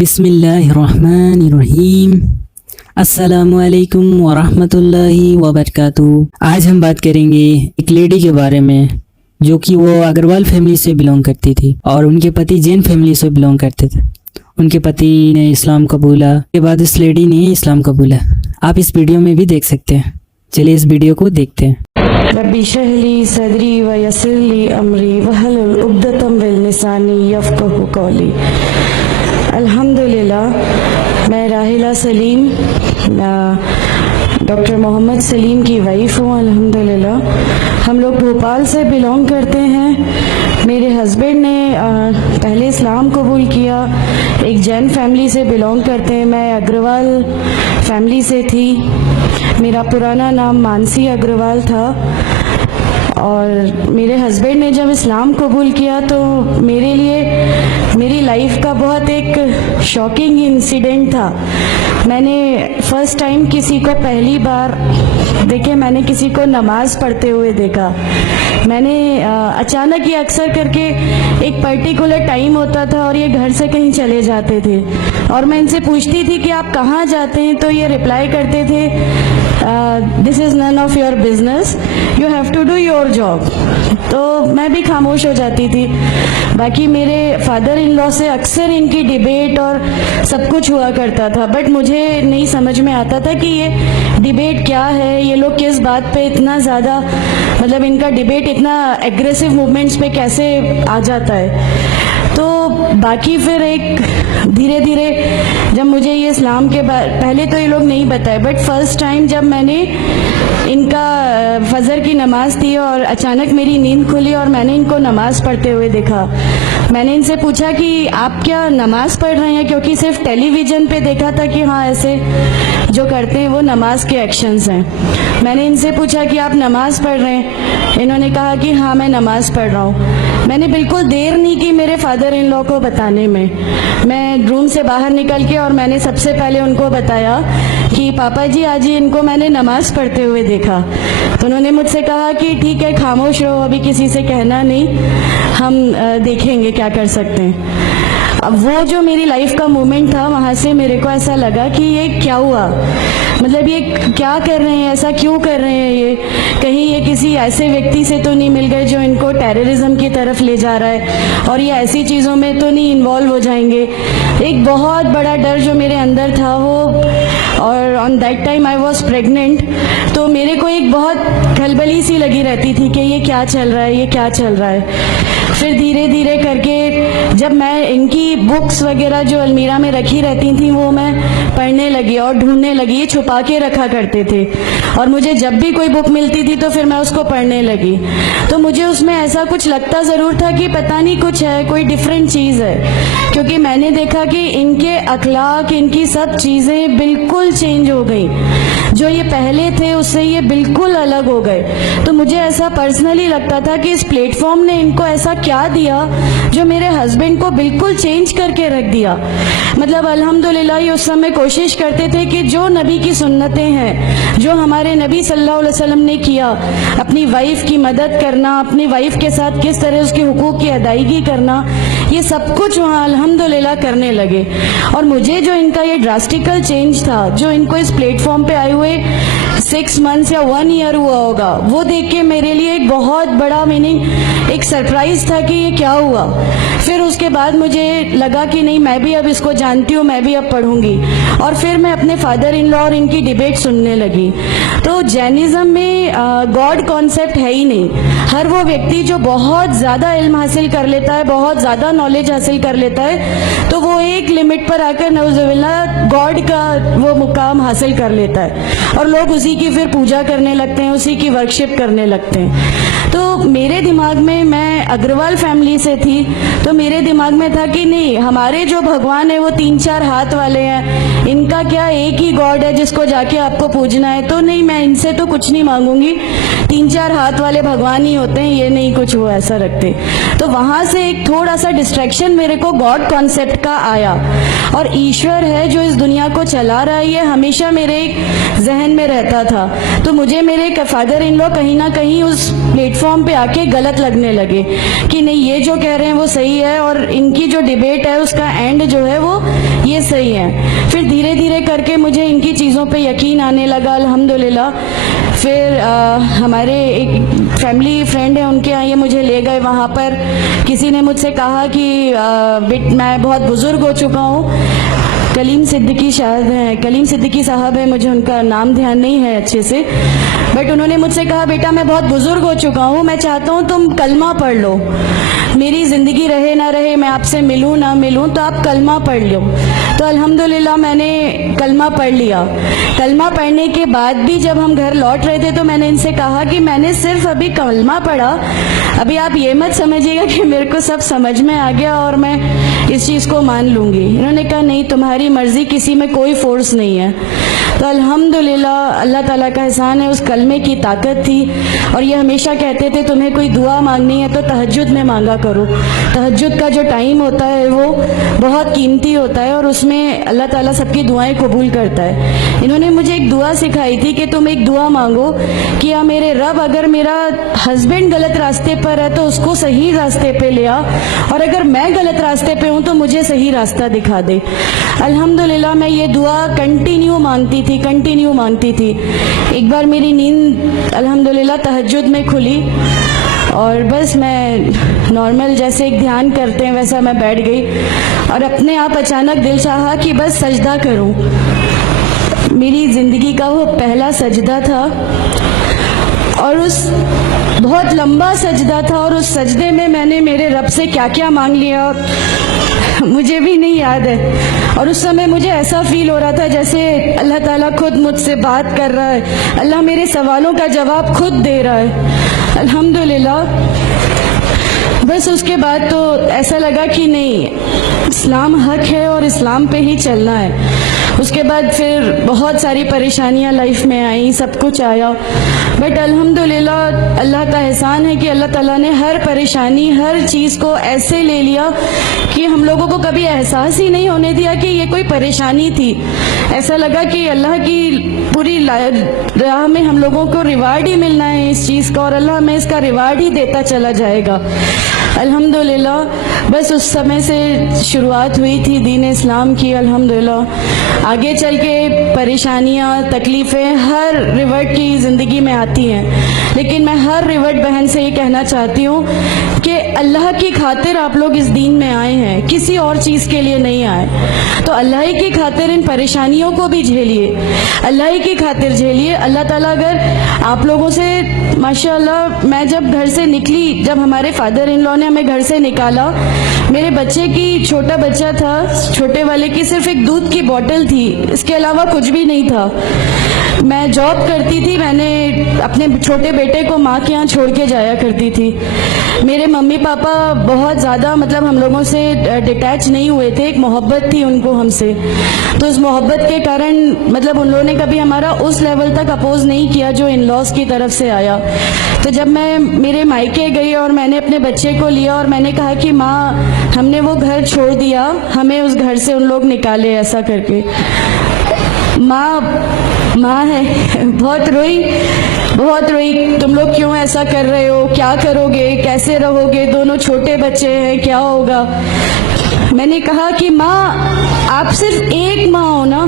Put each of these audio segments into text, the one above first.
बिस्मिल्लाहिर्रहमानिर्रहीम। अस्सलामुअलैकुम वरहमतुल्लाहि वबरकातुहू। आज हम बात करेंगे एक लेडी के बारे में जो कि वो अग्रवाल फैमिली से बिलोंग करती थी और उनके पति जैन फैमिली से बिलोंग करते थे। उनके पति ने इस्लाम कबूला के बाद इस लेडी ने इस्लाम कबूला। आप इस वीडियो में भी देख सकते हैं। चलिए इस वीडियो को देखते हैं। रब्बी शहली सदरी व यस्सिरली अमरी वहलुल उक़्दतम मिन लिसानी यफ़क़हू क़ौली। अल्हम्दुलिल्लाह, मैं राहिला सलीम डॉक्टर मोहम्मद सलीम की वाइफ हूँ। अल्हम्दुलिल्लाह, हम लोग भोपाल से बिलोंग करते हैं। मेरे हस्बैंड ने पहले इस्लाम कबूल किया, एक जैन फैमिली से बिलोंग करते हैं। मैं अग्रवाल फैमिली से थी। मेरा पुराना नाम मानसी अग्रवाल था और मेरे हस्बैंड ने जब इस्लाम कबूल किया तो मेरे लिए मेरी लाइफ का बहुत एक शॉकिंग इंसिडेंट था। मैंने फर्स्ट टाइम किसी को पहली बार मैंने किसी को नमाज पढ़ते हुए देखा। मैंने अचानक ये अक्सर करके एक पर्टिकुलर टाइम होता था और ये घर से कहीं चले जाते थे और मैं इनसे पूछती थी कि आप कहाँ जाते हैं, तो ये रिप्लाई करते थे this is none of your business, you have to do your job. तो मैं भी खामोश हो जाती थी। बाकी मेरे फादर इन लॉ से अक्सर इनकी डिबेट और सब कुछ हुआ करता था, बट मुझे नहीं समझ में आता था कि ये डिबेट क्या है, ये लोग किस बात पे इतना ज़्यादा मतलब इनका डिबेट इतना एग्रेसिव मूवमेंट्स पे कैसे आ जाता है। तो बाकी फिर एक धीरे धीरे जब मुझे ये इस्लाम के पहले तो ये लोग नहीं बताए, बट फर्स्ट टाइम जब मैंने इनका फजर की नमाज थी और अचानक मेरी नींद खुली और मैंने इनको नमाज पढ़ते हुए देखा। मैंने इनसे पूछा कि आप क्या नमाज पढ़ रहे हैं, क्योंकि सिर्फ टेलीविज़न पे देखा था कि हाँ ऐसे जो करते हैं वो नमाज के एक्शंस हैं। मैंने इनसे पूछा कि आप नमाज पढ़ रहे हैं, इन्होंने कहा कि हाँ मैं नमाज पढ़ रहा हूँ। मैंने बिल्कुल देर नहीं की मेरे फादर इन लॉ को बताने में। मैं रूम से बाहर निकल के और मैंने सबसे पहले उनको बताया कि पापा जी आज ही इनको मैंने नमाज पढ़ते हुए देखा। तो उन्होंने मुझसे कहा कि ठीक है खामोश रहो, अभी किसी से कहना नहीं, हम देखेंगे क्या कर सकते हैं। अब वो जो मेरी लाइफ का मोमेंट था, वहाँ से मेरे को ऐसा लगा कि ये क्या हुआ, मतलब ये क्या कर रहे हैं, ऐसा क्यों कर रहे हैं, ये कहीं ये किसी ऐसे व्यक्ति से तो नहीं मिल गए जो इनको टेररिज्म की तरफ ले जा रहा है और ये ऐसी चीज़ों में तो नहीं इन्वॉल्व हो जाएंगे। एक बहुत बड़ा डर जो मेरे अंदर था वो, और on that time I was pregnant, तो मेरे को एक बहुत खलबली सी लगी रहती थी कि ये क्या चल रहा है, ये क्या चल रहा है। फिर धीरे धीरे करके जब मैं इनकी बुक्स वगैरह जो अलमीरा में रखी रहती थी वो मैं पढ़ने लगी और ढूंढने लगी। ये छुपा के रखा करते थे और मुझे जब भी कोई बुक मिलती थी तो फिर मैं उसको पढ़ने लगी। तो मुझे उसमें ऐसा कुछ लगता ज़रूर था कि पता नहीं कुछ है, कोई डिफरेंट चीज़ है, क्योंकि मैंने देखा कि इनके अखलाक, इनकी सब चीज़ें बिल्कुल चेंज हो गई। जो ये पहले थे उससे ये बिल्कुल अलग हो गए। तो मुझे ऐसा पर्सनली लगता था कि इस प्लेटफॉर्म ने इनको ऐसा क्या दिया जो मेरे हस्बैंड को बिल्कुल चेंज करके रख दिया। मतलब अल्हम्दुलिल्लाह ये उस समय कोशिश करते थे कि जो नबी की सुन्नतें हैं, जो हमारे नबी सल्लल्लाहु अलैहि वसल्लम ने किया, अपनी वाइफ की मदद करना, अपनी वाइफ के साथ किस तरह उसके हुकूक की अदायगी करना, ये सब कुछ वहाँ अल्हम्दुलिल्लाह करने लगे। और मुझे जो इनका ये ड्रास्टिकल चेंज था, जो इनको इस प्लेटफॉर्म पे आए हुए 6 मंथ्स या 1 ईयर हुआ होगा, वो देख के मेरे लिए एक बहुत बड़ा मीनिंग, एक सरप्राइज था कि ये क्या हुआ। फिर उसके बाद मुझे लगा कि नहीं, मैं भी अब इसको जानती हूँ, मैं भी अब पढ़ूंगी। और फिर मैं अपने फादर इन लॉ और इनकी डिबेट सुनने लगी। तो जैनिज्म में गॉड कॉन्सेप्ट है ही नहीं। हर वो व्यक्ति जो बहुत ज़्यादा इल्म हासिल कर लेता है, बहुत ज़्यादा नॉलेज हासिल कर लेता है, तो वो एक लिमिट पर आकर नऊज़ुबिल्लाह गॉड का वो मुकाम हासिल कर लेता है और लोग उसी की फिर पूजा करने लगते हैं, उसी की वर्शिप करने लगते हैं। तो मेरे दिमाग में, मैं अग्रवाल फैमिली से थी, तो मेरे दिमाग में था कि नहीं, हमारे जो भगवान है वो 3-4 हाथ वाले हैं, इनका क्या एक ही गॉड है जिसको जाके आपको पूजना है। तो नहीं, मैं इनसे तो कुछ नहीं मांगूंगी, 3-4 हाथ वाले भगवान ही होते हैं, ये नहीं कुछ वो ऐसा रखते। तो वहाँ से एक थोड़ा सा डिस्ट्रैक्शन मेरे को गॉड कॉन्सेप्ट का आया। और ईश्वर है जो इस दुनिया को चला रहा है, ये हमेशा मेरे एक जहन में रहता था। तो मुझे मेरे फादर इन लॉ कहीं ना कहीं उस प्लेटफॉर्म पे आके गलत लगने लगे कि नहीं, ये जो कह रहे हैं वो सही है और इनकी जो डिबेट है उसका एंड जो है वो ये रही हैं। फिर धीरे धीरे करके मुझे इनकी चीज़ों पे यकीन आने लगा अल्हम्दुलिल्लाह। फिर हमारे एक फैमिली फ्रेंड है, उनके यहाँ ये मुझे ले गए। वहाँ पर किसी ने मुझसे कहा कि मैं बहुत बुज़ुर्ग हो चुका हूँ, कलीम सिद्दीकी शायद हैं, कलीम सिद्दीकी साहब है, मुझे उनका नाम ध्यान नहीं है अच्छे से, बट उन्होंने मुझसे कहा बेटा मैं बहुत बुज़ुर्ग हो चुका हूँ, मैं चाहता हूँ तुम कलमा पढ़ लो, मेरी ज़िंदगी रहे ना रहे, मैं आपसे मिलूँ ना मिलूँ, तो आप कलमा पढ़ लो। तो अल्हम्दुलिल्लाह मैंने कलमा पढ़ लिया। कलमा पढ़ने के बाद भी जब हम घर लौट रहे थे तो मैंने इनसे कहा कि मैंने सिर्फ अभी कलमा पढ़ा, अभी आप ये मत समझिएगा कि मेरे को सब समझ में आ गया और मैं इस चीज़ को मान लूँगी। इन्होंने कहा नहीं, तुम्हारी मर्ज़ी, किसी में कोई फोर्स नहीं है। तो अल्हम्दुलिल्लाह अल्लाह ताला का एहसान है, उस कलमे की ताकत थी। और ये हमेशा कहते थे तुम्हें कोई दुआ मांगनी है तो तहज्जुद में मांगा करो। तहज्जुद का जो टाइम होता है वो बहुत कीमती होता है और उसमें अल्लाह ताला सबकी दुआएं कबूल करता है। इन्होंने मुझे एक दुआ सिखाई थी कि तुम एक दुआ मांगो कि या मेरे रब, अगर मेरा हस्बैंड गलत रास्ते पर है तो उसको सही रास्ते पे ले आ, और अगर मैं गलत रास्ते पे हूँ तो मुझे सही रास्ता दिखा दे। अल्हम्दुलिल्लाह मैं ये दुआ कंटिन्यू मांगती थी। एक बार मेरी नींद अल्हम्दुलिल्लाह तहज्जुद में खुली और बस मैं नॉर्मल जैसे एक ध्यान करते हैं वैसा मैं बैठ गई और अपने आप अचानक दिल चाहा कि बस सजदा करूं। मेरी ज़िंदगी का वो पहला सजदा था और उस बहुत लंबा सजदा था और उस सजदे में मैंने मेरे रब से क्या क्या मांग लिया मुझे भी नहीं याद है। और उस समय मुझे ऐसा फील हो रहा था जैसे अल्लाह ताला खुद मुझसे बात कर रहा है, अल्लाह मेरे सवालों का जवाब खुद दे रहा है। अल्हम्दुलिल्लाह बस उसके बाद तो ऐसा लगा कि नहीं, इस्लाम हक है और इस्लाम पे ही चलना है। उसके बाद फिर बहुत सारी परेशानियां लाइफ में आई, सब कुछ आया, बट अल्हम्दुलिल्लाह अल्लाह का एहसान है कि अल्लाह ताला ने हर परेशानी, हर चीज़ को ऐसे ले लिया कि हम लोगों को कभी एहसास ही नहीं होने दिया कि ये कोई परेशानी थी। ऐसा लगा कि अल्लाह की पूरी राह में हम लोगों को रिवार्ड ही मिलना है इस चीज़ का और अल्लाह हमें इसका रिवार्ड ही देता चला जाएगा। अल्हम्दुलिल्लाह बस उस समय से शुरुआत हुई थी दीन इस्लाम की। अल्हम्दुलिल्लाह आगे चल के परेशानियाँ, तकलीफ़ें हर रिवर्ट की ज़िंदगी में आती हैं, लेकिन मैं हर रिवर्ट बहन से ये कहना चाहती हूँ कि अल्लाह की खातिर आप लोग इस दीन में आए हैं, किसी और चीज़ के लिए नहीं आए। तो अल्लाह ही की खातिर इन परेशानियों को भी झेलिए, अल्लाह ही की खातिर झेलिए। अल्लाह ताला अगर आप लोगों से, माशाअल्लाह मैं जब घर से निकली, जब हमारे फादर इन लॉ ने हमें घर से निकाला, मेरे बच्चे की, छोटा बच्चा था, छोटे वाले की सिर्फ एक दूध की बोतल थी, इसके अलावा कुछ भी नहीं था। मैं जॉब करती थी, मैंने अपने छोटे बेटे को माँ के यहाँ छोड़ के जाया करती थी। मेरे मम्मी पापा बहुत ज़्यादा मतलब हम लोगों से डिटैच नहीं हुए थे, एक मोहब्बत थी उनको हमसे, तो उस मोहब्बत के कारण मतलब उन लोगों ने कभी हमारा उस लेवल तक अपोज नहीं किया जो इन लॉज की तरफ से आया। तो जब मैं मेरे मायके गई और मैंने अपने बच्चे को लिया और मैंने कहा कि माँ हमने वो घर छोड़ दिया, हमें उस घर से उन लोग निकाले, ऐसा करके माँ है बहुत रोई, तुम लोग क्यों ऐसा कर रहे हो, क्या करोगे, कैसे रहोगे, दोनों छोटे बच्चे हैं, क्या होगा। मैंने कहा कि माँ आप सिर्फ एक माँ हो ना,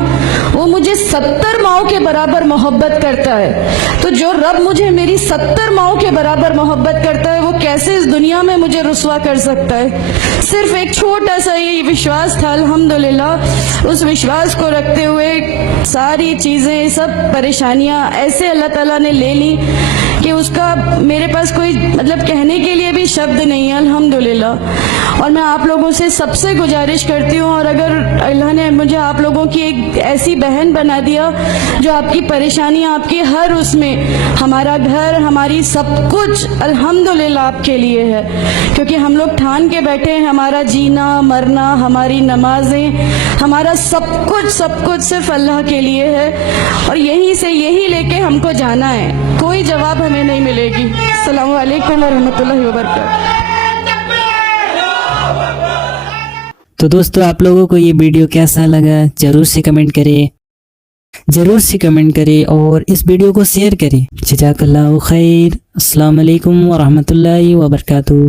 वो मुझे 70 माँओं के बराबर मोहब्बत करता है, तो जो रब मुझे मेरी 70 माँओं के बराबर मोहब्बत करता है वो कैसे इस दुनिया में मुझे रुस्वा कर सकता है। सिर्फ एक छोटा सा ये विश्वास था। अल्हम्दुलिल्लाह उस विश्वास को रखते हुए सारी चीज़ें, सब परेशानियाँ ऐसे अल्लाह ताला ने ले ली कि उसका मेरे पास कोई मतलब कहने के लिए भी शब्द नहीं है। अल्हम्दुलिल्लाह। और मैं आप लोगों से सबसे गुजारिश करती हूँ, और अगर अल्लाह ने मुझे आप लोगों की एक ऐसी बहन बना दिया जो आपकी परेशानियाँ, आपकी हर उसमें, हमारा घर, हमारी सब कुछ अल्हम्दुलिल्लाह आपके लिए है, क्योंकि हम लोग ठान के बैठे हैं हमारा जीना मरना, हमारी नमाजें, हमारा सब कुछ सिर्फ अल्लाह के लिए है और यहीं से यही लेके हमको जाना है, कोई जवाब हमें नहीं मिलेगी। अस्सलामु अलैकुम वरहमतुल्लाहि वबरकातुहू। तो दोस्तों आप लोगों को ये वीडियो कैसा लगा जरूर से कमेंट करें और इस वीडियो को शेयर करें। जज़ाकल्लाहु खैर। अस्सलाम वालेकुम वरहमतुल्लाहि वबरकातुहू।